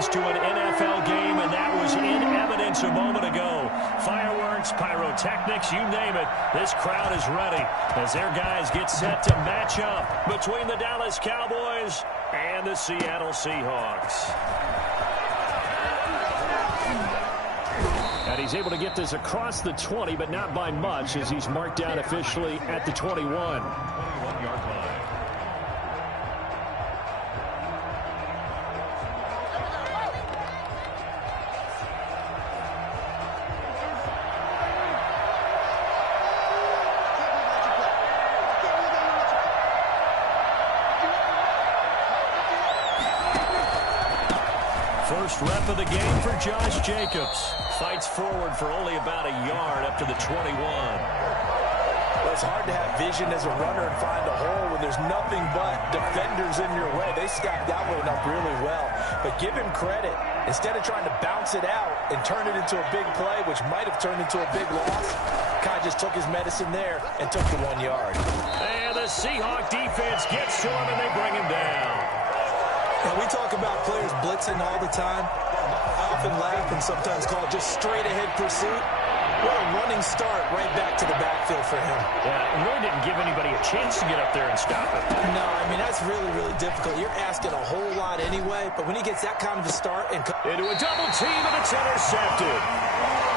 happens to an NFL game, and that was in evidence a moment ago. Fireworks, pyrotechnics, you name it. This crowd is ready as their guys get set to match up between the Dallas Cowboys and the Seattle Seahawks. And he's able to get this across the 20, but not by much, as he's marked down officially at the 21. 21-yard line. First rep of the game for Josh Jacobs. Fights forward for only about a yard up to the 21. Well, it's hard to have vision as a runner and find a hole when there's nothing but defenders in your way. They stacked that one up really well. But give him credit. Instead of trying to bounce it out and turn it into a big play, which might have turned into a big loss, Kai just took his medicine there and took the 1 yard. And the Seahawk defense gets to him, and they bring him down. And we talk about players blitzing all the time. I often laugh and sometimes call it just straight-ahead pursuit. What a running start right back to the backfield for him. Yeah, it really didn't give anybody a chance to get up there and stop it. No, I mean, that's really, really difficult. You're asking a whole lot anyway, but when he gets that kind of a start and into a double team, and it's intercepted.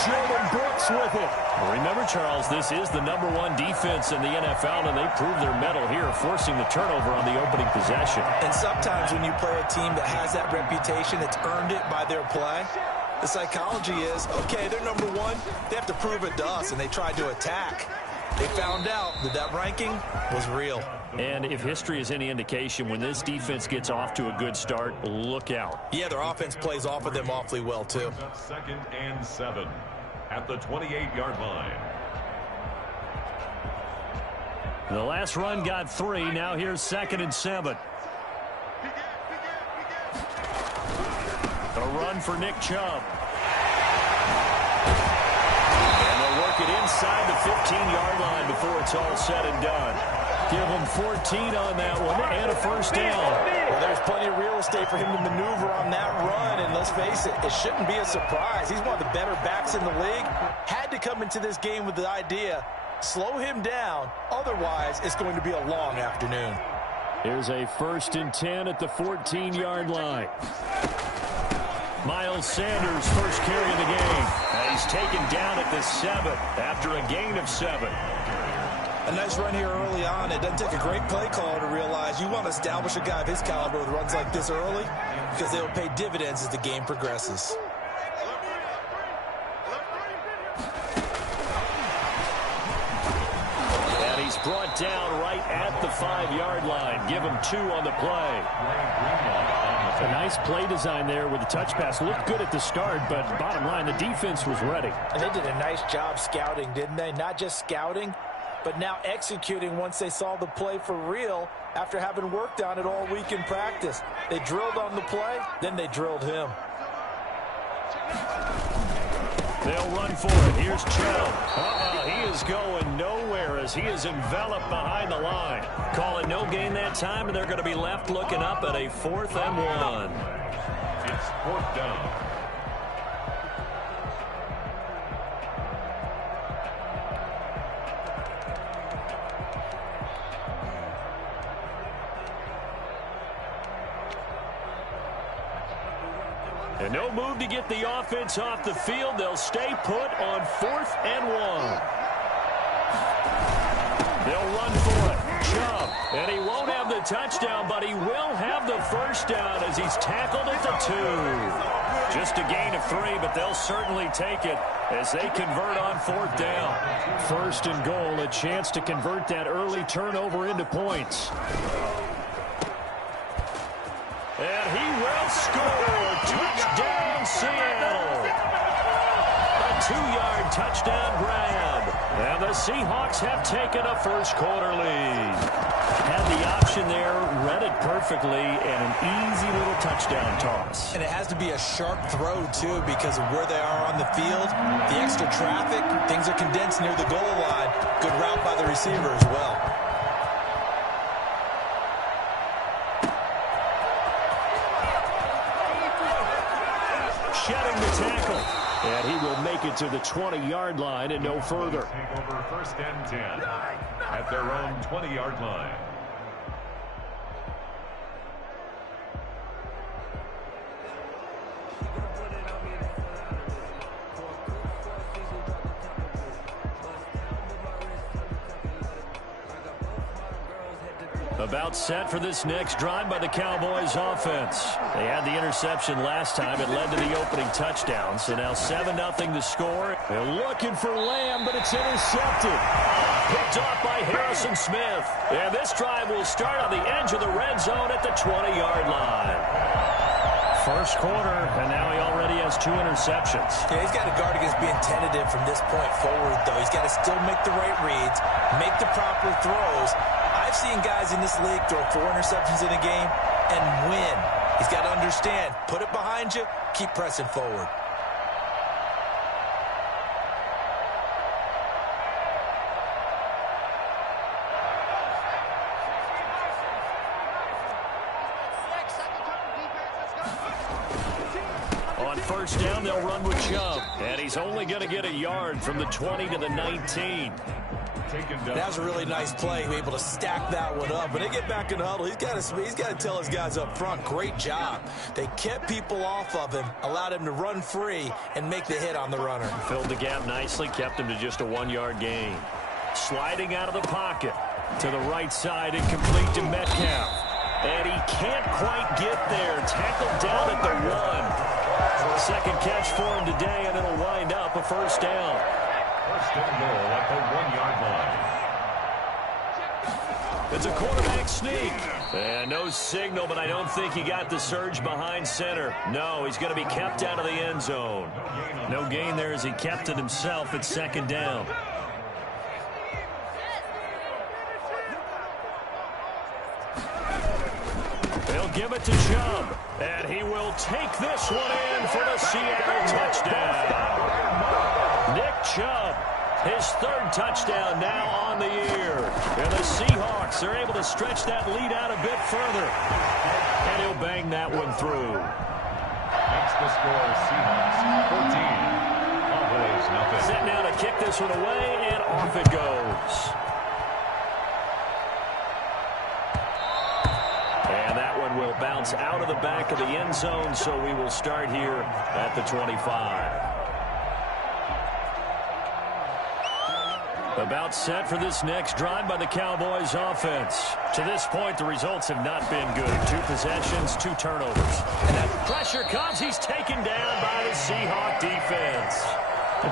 Jalen Brooks with it. Remember, Charles, this is the #1 defense in the NFL, and they prove their mettle here, forcing the turnover on the opening possession. And sometimes when you play a team that has that reputation, that's earned it by their play, the psychology is, okay, they're #1. They have to prove it to us, and they tried to attack. They found out that that ranking was real. And if history is any indication, when this defense gets off to a good start, look out. Yeah, their offense plays off of them awfully well, too. 2nd and 7 at the 28-yard line. The last run got 3. Now here's 2nd and 7. A run for Nick Chubb. And they'll work it inside the 15-yard line before it's all said and done. Give him 14 on that one and a first down. Well, there's plenty of real estate for him to maneuver on that run, and let's face it, it shouldn't be a surprise. He's one of the better backs in the league. Had to come into this game with the idea, slow him down, otherwise it's going to be a long afternoon. Here's a 1st and 10 at the 14-yard line. Miles Sanders, first carry of the game. He's taken down at the 7 after a gain of 7. A nice run here early on. It doesn't take a great play caller to realize you want to establish a guy of his caliber with runs like this early, because they'll pay dividends as the game progresses. And he's brought down right at the 5-yard line. Give him 2 on the play. A nice play design there with the touch pass. Looked good at the start, but bottom line, the defense was ready. And they did a nice job scouting, didn't they? Not just scouting, but now executing once they saw the play for real after having worked on it all week in practice. They drilled on the play, then they drilled him. They'll run for it. Here's Chubb. He is going nowhere as he is enveloped behind the line. Call it no gain that time, and they're going to be left looking up at a 4th and 1. It's 4th down. And no move to get the offense off the field. They'll stay put on 4th and 1. They'll run for it. Chubb. And he won't have the touchdown, but he will have the first down as he's tackled at the 2. Just a gain of 3, but they'll certainly take it as they convert on 4th down. 1st and goal, a chance to convert that early turnover into points. And he will score. Touchdown, Seattle. A 2-yard touchdown grab. And the Seahawks have taken a first-quarter lead. Had the option there, read it perfectly, and an easy little touchdown toss. And it has to be a sharp throw, too, because of where they are on the field. The extra traffic, things are condensed near the goal line. Good route by the receiver as well. shedding the tackle. And he will make it to the 20-yard line and no further. Take over 1st and 10 at their own 20-yard line. About set for this next drive by the Cowboys offense. They had the interception last time. It led to the opening touchdown. So now 7-0 to score. They're looking for Lamb, but it's intercepted. Picked off by Harrison Smith. And this drive will start on the edge of the red zone at the 20-yard line. First quarter, and now he already has 2 interceptions. Yeah, he's got to guard against being tentative from this point forward, though. He's got to still make the right reads, make the proper throws. I've seen guys in this league throw 4 interceptions in a game and win. He's got to understand, put it behind you, keep pressing forward. On first down, they'll run with Chubb. And he's only going to get a yard from the 20 to the 19. That was a really nice play, able to stack that one up. When they get back in the huddle, he's got to tell his guys up front, great job. They kept people off of him, allowed him to run free, and make the hit on the runner. Filled the gap nicely, kept him to just a 1-yard gain. Sliding out of the pocket to the right side, incomplete to Metcalf. And he can't quite get there. Tackled down at the 1. Second catch for him today, and it'll wind up a first down. First and goal at the 1-yard line. It's a quarterback sneak. And no signal, but I don't think he got the surge behind center. No, he's going to be kept out of the end zone. No gain there as he kept it himself at second down. They'll give it to Chubb. And he will take this one in for the Seattle touchdown. Nick Chubb, his 3rd touchdown now on the year. And the Seahawks are able to stretch that lead out a bit further. And he'll bang that one through. That's the score, Seahawks 14. Cowboys nothing. Set now to kick this one away, and off it goes. And that one will bounce out of the back of the end zone, so we will start here at the 25. About set for this next drive by the Cowboys offense. To this point, the results have not been good. 2 possessions, 2 turnovers. And that pressure comes. He's taken down by the Seahawk defense.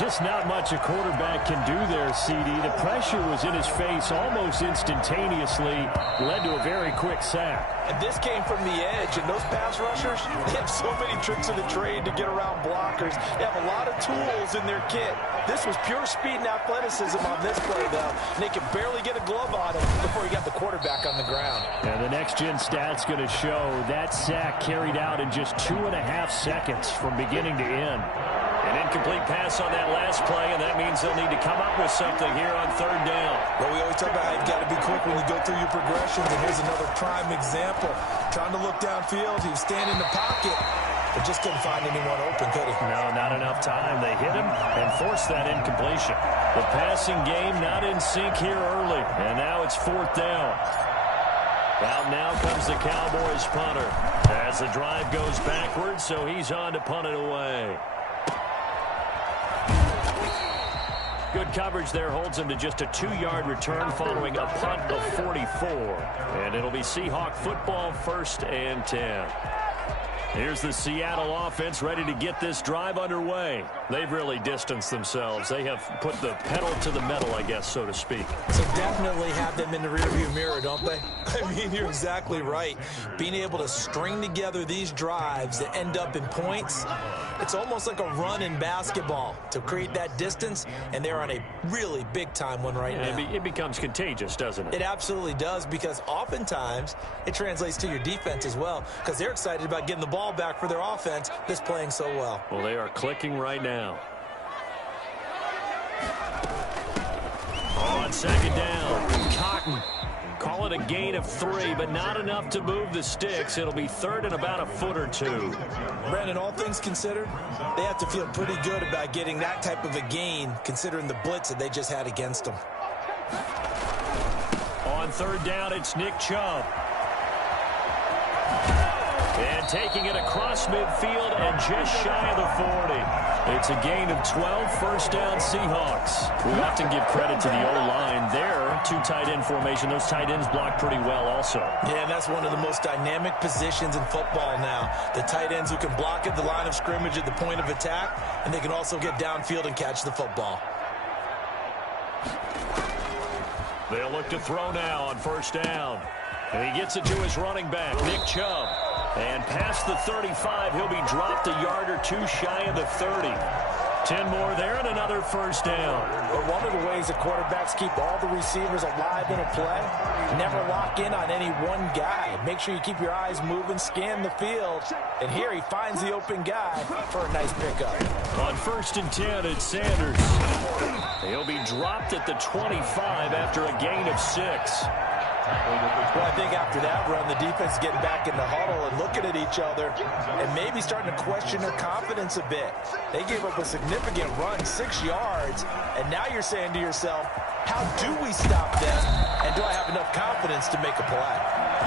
Just not much a quarterback can do there, CD. The pressure was in his face almost instantaneously, led to a very quick sack. And this came from the edge, and those pass rushers, they have so many tricks of the trade to get around blockers. They have a lot of tools in their kit. This was pure speed and athleticism on this play, though. And they could barely get a glove on him before he got the quarterback on the ground. And the next-gen stat's going to show that sack carried out in just 2.5 seconds from beginning to end. An incomplete pass on that last play, and that means they'll need to come up with something here on 3rd down. Well, we always talk about how you've got to be quick when you go through your progressions, and here's another prime example. Trying to look downfield, he was standing in the pocket, but just couldn't find anyone open, could he? No, not enough time. They hit him and forced that incompletion. The passing game not in sync here early, and now it's 4th down. Out now comes the Cowboys punter as the drive goes backwards, so he's on to punt it away. Good coverage there holds him to just a 2-yard return following a punt of 44. And it'll be Seahawk football 1st and 10. Here's the Seattle offense ready to get this drive underway. They've really distanced themselves. They have put the pedal to the metal, I guess, so to speak. So definitely have them in the rearview mirror, don't they? I mean, you're exactly right. Being able to string together these drives that end up in points, it's almost like a run in basketball to create that distance, and they're on a really big-time one right now. It becomes contagious, doesn't it? It absolutely does, because oftentimes it translates to your defense as well, because they're excited about getting the ball back for their offense that's playing so well. Well, they are clicking right now. On 2nd down, Cox Martin. Call it a gain of 3, but not enough to move the sticks. It'll be third and about a foot or two. Brandon, all things considered, they have to feel pretty good about getting that type of a gain, considering the blitz that they just had against them. On third down, it's Nick Chubb. And taking it across midfield and just shy of the 40. It's a gain of 12, first down Seahawks. We often give credit to the O-line there. 2 tight end formation. Those tight ends block pretty well also. Yeah, that's one of the most dynamic positions in football now. The tight ends who can block at the line of scrimmage at the point of attack, and they can also get downfield and catch the football. They'll look to throw now on first down. And he gets it to his running back, Nick Chubb. And past the 35, he'll be dropped a yard or 2 shy of the 30. 10 more there and another first down. But one of the ways that quarterbacks keep all the receivers alive in a play, never lock in on any one guy. Make sure you keep your eyes moving, scan the field. And here he finds the open guy for a nice pickup. On first and 10, it's Sanders. He'll be dropped at the 25 after a gain of 6. Well, I think after that run, the defense is getting back in the huddle and looking at each other and maybe starting to question their confidence a bit. They gave up a significant run, 6 yards, and now you're saying to yourself, how do we stop them, and do I have enough confidence to make a play?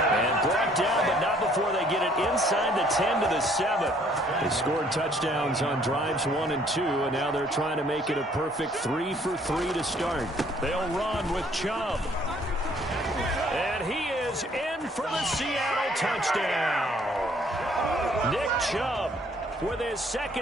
And brought down, but not before they get it inside the 10 to the 7. They scored touchdowns on drives 1 and 2, and now they're trying to make it a perfect 3 for 3 to start. They'll run with Chubb. And he is in for the Seattle touchdown. Nick Chubb with his second